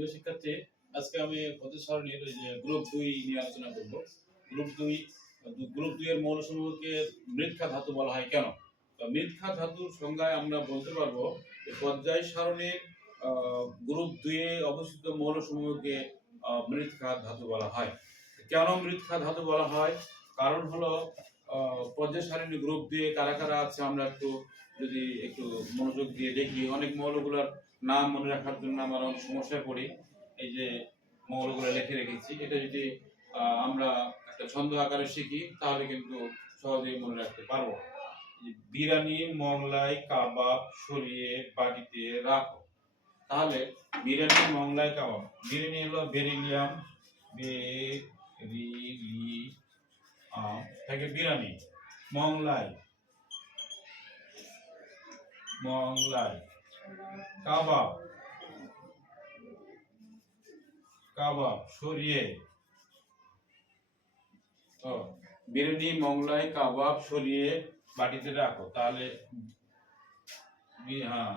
প্রিয় শিক্ষার্থী, আজকে আমি সারণীর গ্রুপ দুই নিয়ে আলোচনা করব। গ্রুপ দুই গ্রুপ দুই এর মৃৎখা ধাতু বলা হয় কেন? মৃৎখা ধাতুর সংজ্ঞায় আমরা বলতে পারব পর্যায় সারণীর গ্রুপ অবস্থিত মৃৎখা ধাতু বলা হয়। কেন মৃৎখা ধাতু বলা হয়? কারণ হলো পর্যায় সারণী গ্রুপ দিয়ে কারা কারা আছে আমরা একটু যদি একটু মনোযোগ দিয়ে দেখি। অনেক মৌলগুলোর নাম মনে রাখার জন্য আমরা অনেক সমস্যায় পড়ি। এই যে মৌলগুলো লিখে রেখেছি, এটা যদি আমরা একটা ছন্দ আকারে শিখি, তাহলে কিন্তু সহজেই মনে রাখতে পারব। বিরিয়ানি মংলাই কাবাব সরিয়ে বাটিতে রাখো। তাহলে বিরিয়ানি মংলাই কাবাব। বিরিয়ানি হলো বেরিলিয়াম বেরিলি থেকে বিরিয়ানি মংলাই মংলাই কাবাব। কাবাব, সরিয়ে। ও, বিরিয়ানি মংলাই কাবাব, সরিয়ে বাটিতে রাখো। তাহলে হ্যাঁ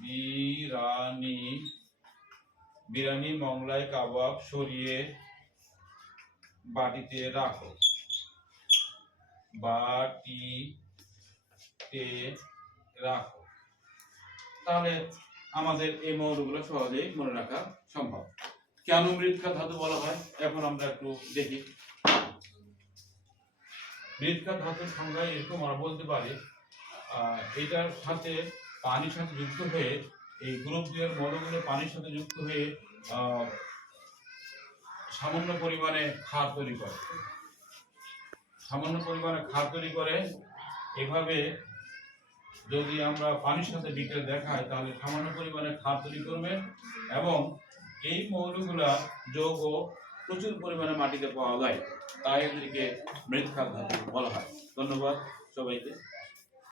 বিরানি বিরিয়ানি মংলাই কাবাব, সরিয়ে বাটিতে রাখো। বাটিতে রাখো। তাহলে আমাদের এই মৌলগুলো সহজেই মনে রাখা সম্ভব। কেন মৃৎখা ধাতু বলা হয়? এখন আমরা একটু দেখি। মৃৎখা ধাতুর সংজ্ঞায় এরকম আমরা বলতে পারি এটার সাথে পানির সাথে যুক্ত হয়ে, এই গ্রুপ দুয়ের মৌলগুলো পানির সাথে যুক্ত হয়ে সামান্য পরিমাণে ক্ষার তৈরি করে। সামান্য পরিমাণে খাদ তৈরি করে, এভাবে যদি আমরা পানির সাথে বিক্রিয়া দেখাই, তাহলে সামান্য পরিমাণে খাদ তৈরি করবে এবং এই মৌলগুলা যৌগ প্রচুর পরিমাণে মাটিতে পাওয়া যায়। তাই এদেরকে ধাতু বলা হয়। ধন্যবাদ সবাইকে।